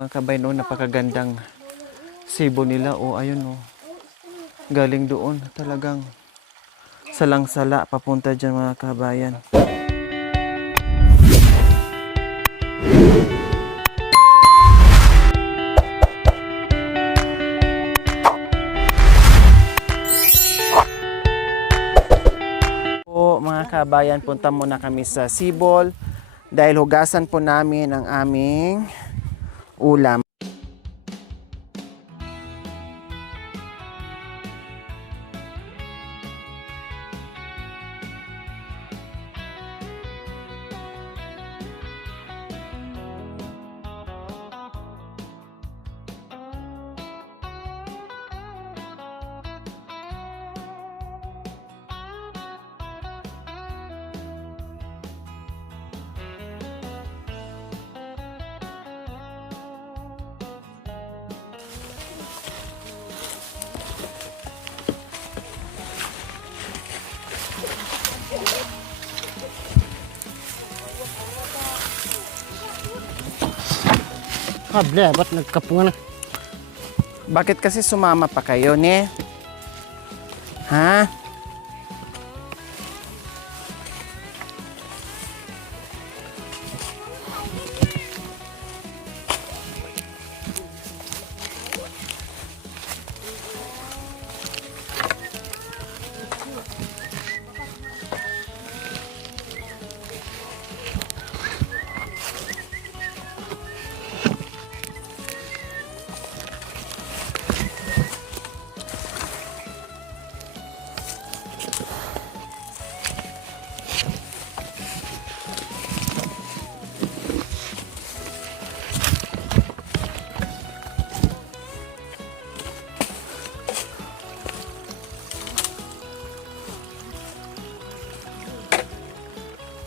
Mga kabay, no, napakagandang sibo nila. O, ayun, no. Galing doon. Talagang salang-sala papunta dyan, mga kabayan. Po, mga kabayan, punta muna kami sa Sibol dahil hugasan po namin ang aming ulam. Kable, ba't nagkapungan na? Bakit kasi sumama pa kayo, ne? Ha?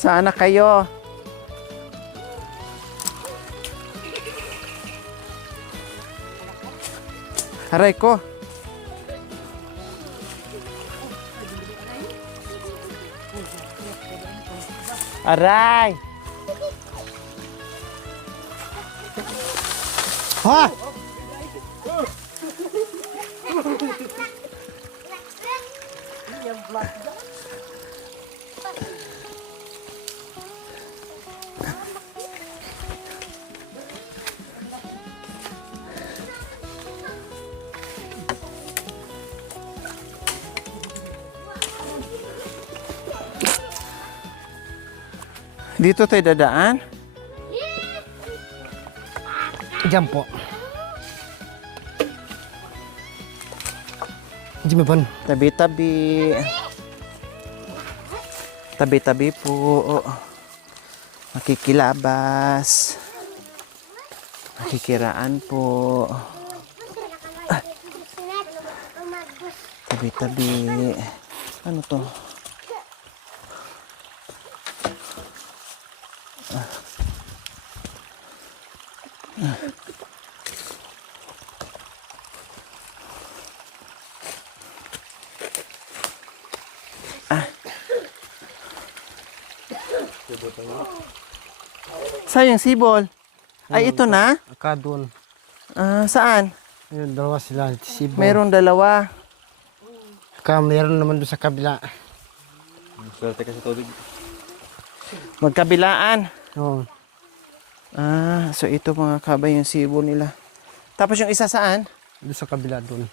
Saan na kayo? Aray ko. Aray! Ha? Dito tayo dadaan? Diyan po. Hindi mo ban. Tabi-tabi. Tabi-tabi po. Makikilabas. Makikiraan po. Tabi-tabi. Ano to? Saan yung sibol? Ay, ito na? Aka doon. Saan? Ayun, dalawa sila. Sibo. Mayroong dalawa. Aka, mayroon naman doon sa kabila. Swerte ka sa tubig. Magkabilaan. Oo. So ito mga kabay yung sibol nila. Tapos yung isa saan? Doon sa kabila doon.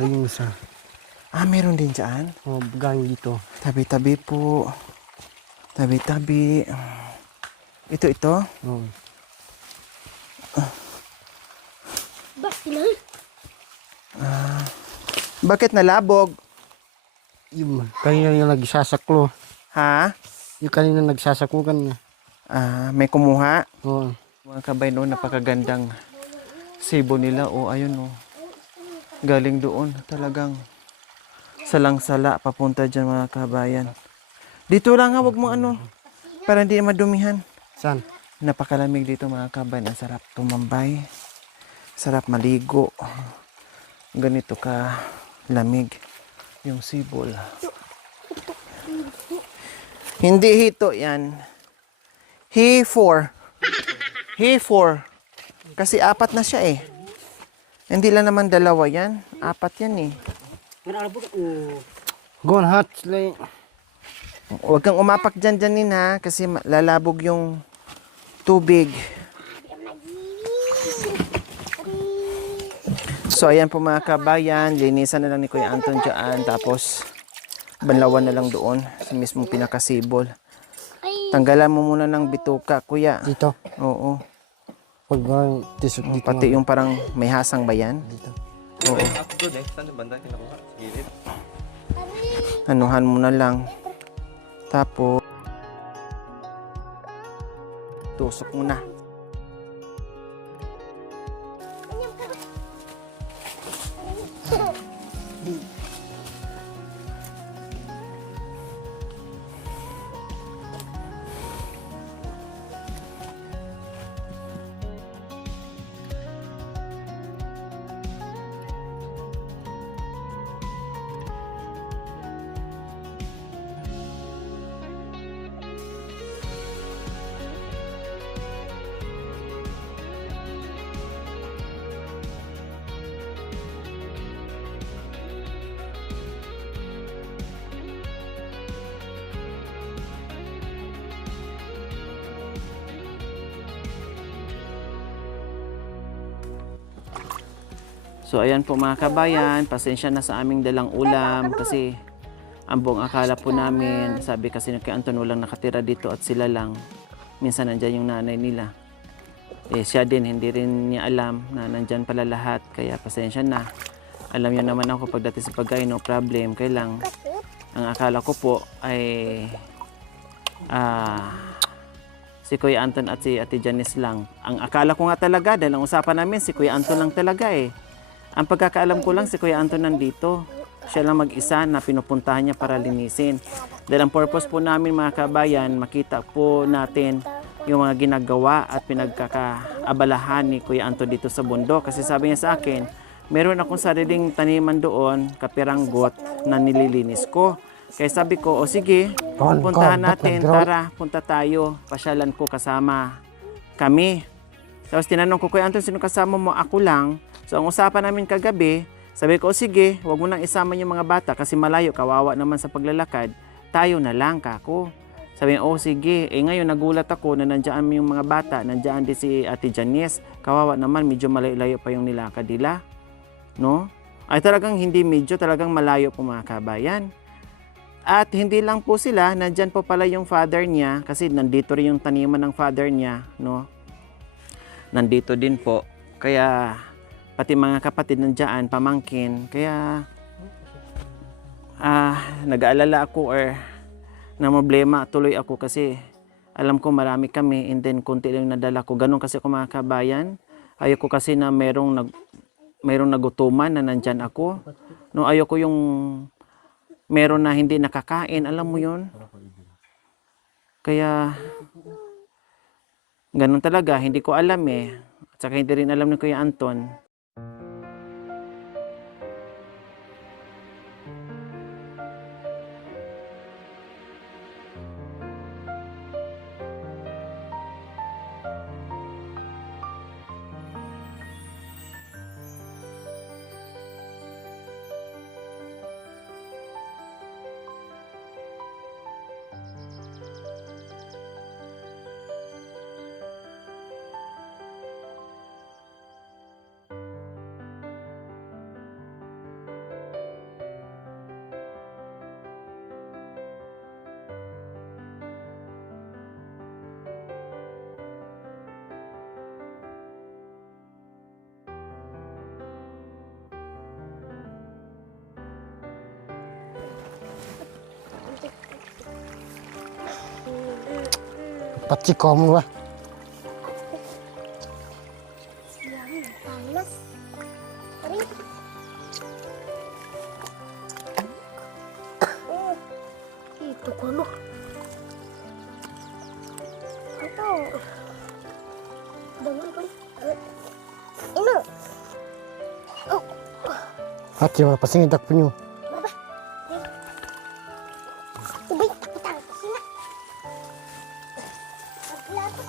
Ayun isa. Meron din dyan. Oh, gang dito. Tabi-tabi po. Tabi-tabi. Ito. Oh. Bakit nalabog? Yung kanina yung nagsasaklo. Ha? Yung kanina nagsasaklo kanina. May kumuha. Oo. Mga kabay, no, napakagandang sibo nila. O, ayun, no. Galing doon. Talagang salang-sala papunta dyan, mga kabayan. Dito lang ha, wag mo ano. Para hindi madumihan. Saan? Napakalamig dito, mga kabayan. Ang sarap tumambay. Sarap maligo. Ganito ka lamig yung sibol. Hindi hito yan. He4. He4. Kasi apat na siya eh. Hindi lang naman dalawa yan. Apat yan eh. Gon hat sila. Huwag kang umapak dyan ha. Kasi lalabog yung tubig. So ayan po mga kabayan. Linisan na lang ni Kuya Anton dyan. Tapos banlawan na lang doon. Sa mismong pinakasibol. Tanggalan mo muna ng bituka, Kuya. Dito. Oo. Pag tisot dito. Pati yung parang may hasang ba yan? Dito. Oo. Ako doon eh. Saan yung banda? Kinakuha. Sa gilid. Anuhan mo na lang. Tapos tusok mo na. So ayan po mga kabayan, pasensya na sa aming dalang ulam kasi ang buong akala po namin, sabi kasi kay Anton walang nakatira dito at sila lang. Minsan nandyan yung nanay nila. Eh siya din, hindi rin niya alam na nandyan pala lahat, kaya pasensya na. Alam niyo naman ako pagdating sa pagkain, no problem, kailang ang akala ko po ay si Kuya Anton at si Ate Janice lang. Ang akala ko nga talaga, dahil ang usapan namin si Kuya Anton lang talaga eh. Ang pagkakaalam ko lang si Kuya Anton nandito. Siya lang mag-isa na pinupuntahan niya para linisin. Dahil ang purpose po namin mga kabayan, makita po natin yung mga ginagawa at pinagkakaabalahan ni Kuya Anton dito sa bundok. Kasi sabi niya sa akin, meron akong sariling taniman doon, kapiranggot, na nililinis ko. Kaya sabi ko, o sige, puntahan natin, tara, punta tayo. Pasyalan ko kasama kami. Tapos tinanong ko, Kuya Anton, sino kasama mo? Ako lang. So ang usapan namin kagabi, sabi ko, o sige, wag mo nang isama yung mga bata kasi malayo, kawawa naman sa paglalakad. Tayo na lang, kako. Sabi niya, oh sige. Eh ngayon nagulat ako na nandiyan yung mga bata, nandiyan din si Ate Janice. Kawawa naman, medyo malayo pa yung nilakad nila. No? Ay talagang hindi medyo, talagang malayo po mga kabayan. At hindi lang po sila, nandiyan po pala yung father niya kasi nandito rin yung taniman ng father niya, no? Nandito din po. Kaya pati mga kapatid nandiyan, pamangkin. Kaya nag-aalala ako or na problema tuloy ako kasi alam ko marami kami and then konti lang yung nadala ko. Ganun kasi ako mga kabayan. Ayoko kasi na merong nagutuman na nandyan ako. No, ayoko yung meron na hindi nakakain. Alam mo yun? Kaya ganun talaga. Hindi ko alam eh. At saka hindi rin alam ni Kuya Anton. Pati ko mo ba? Panas. Aray. Oh, itu kono. Ito. Dami ko. Ino. Oh. Hati mo, pasingidak po nyo. Ubay, putang. Sina. Paglato.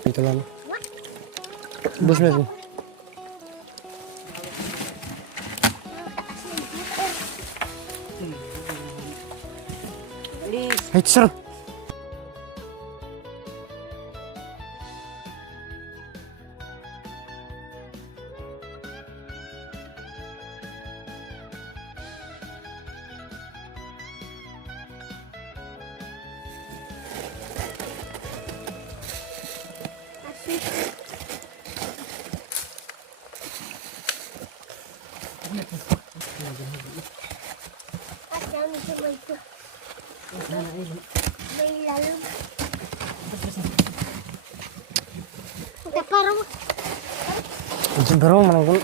Dito lang. 2 meter. Ay, sir. At yan, ito may ito. May lalong. Ito parang Pero manangkul.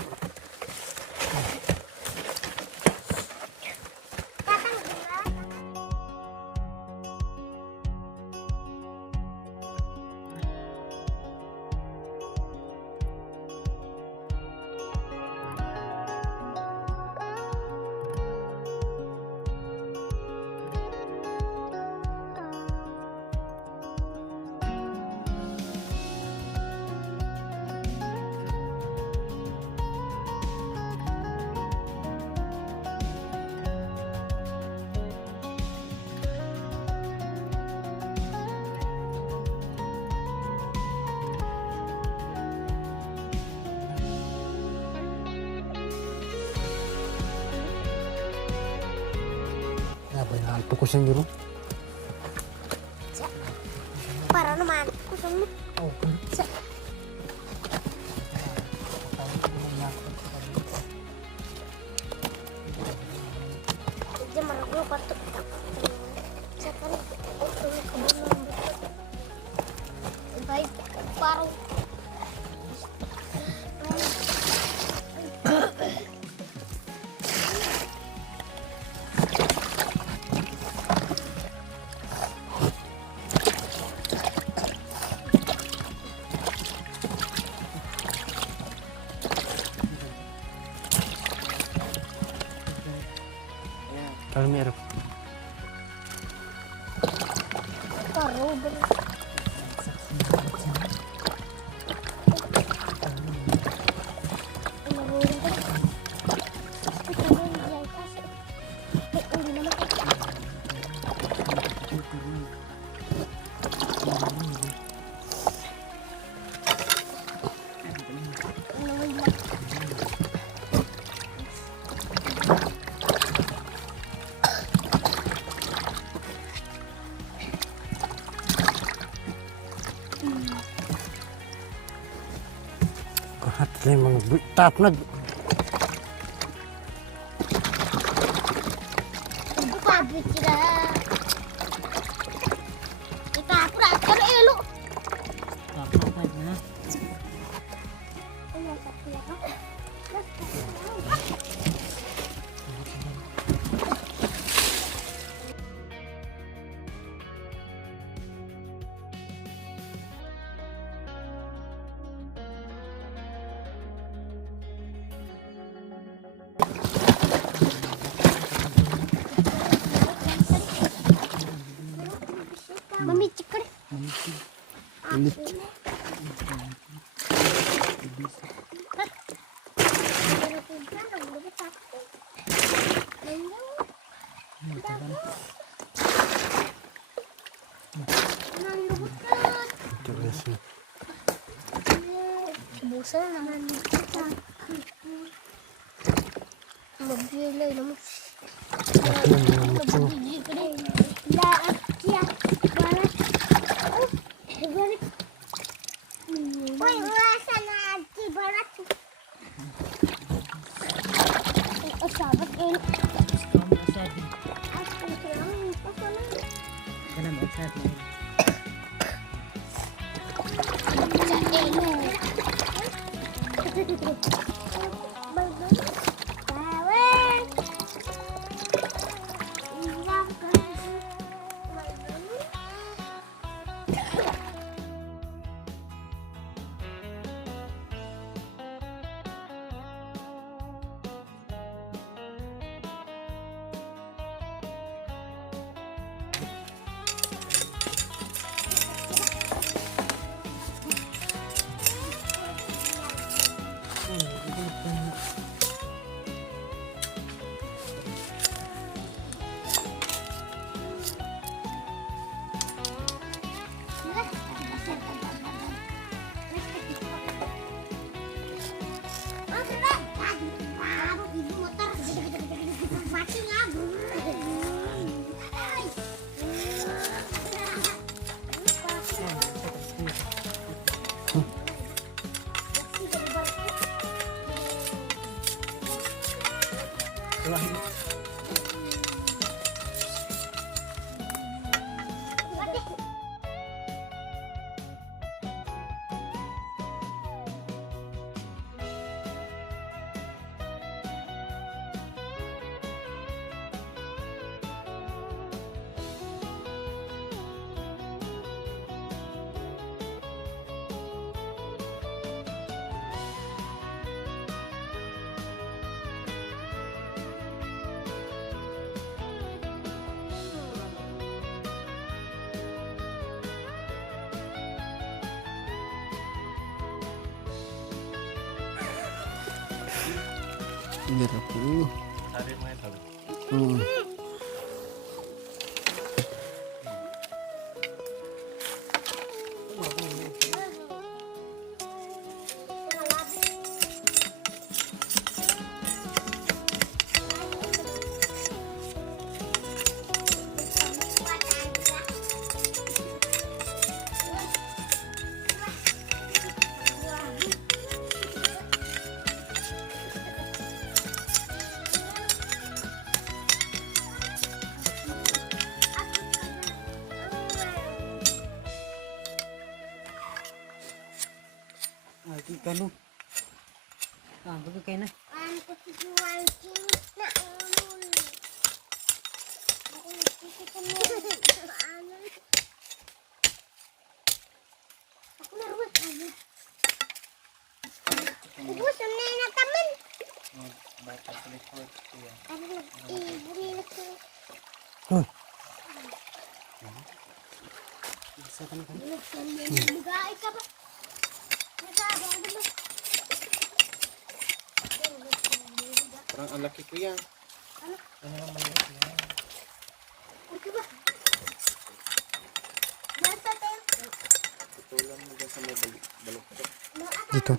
Abay na fokusin dulu. para naman. Kusang mo. Sa... Diyan maraglo patok. Sa kanin. Paro, bro. Kuhat lang mga tap na. Pabrik sila. Ikapra, pero elo. Mami, cikar. Busa naman kita. Mabilay naman. Laat siya. Barat. Barat. Uy, wasa na si Barat. Sabat ini. Hirap po. Sabi mo ito. Kanu. Bagi kain na. Mag-aay ka ba? Nagsabi, ano ba? Parang ang laki ko yan. Okay ba? Nasa tayo. Tutulan mo dyan sa may balok. Dito.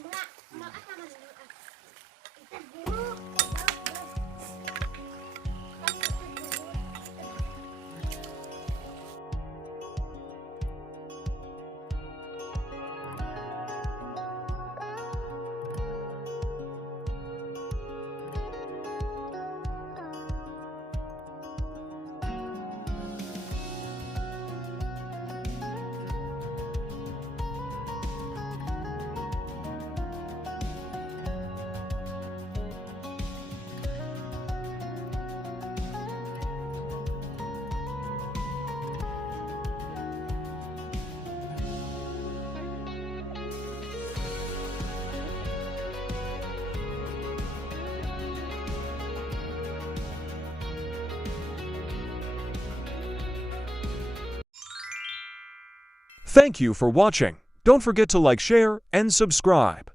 Thank you for watching. Don't forget to like, share, and subscribe.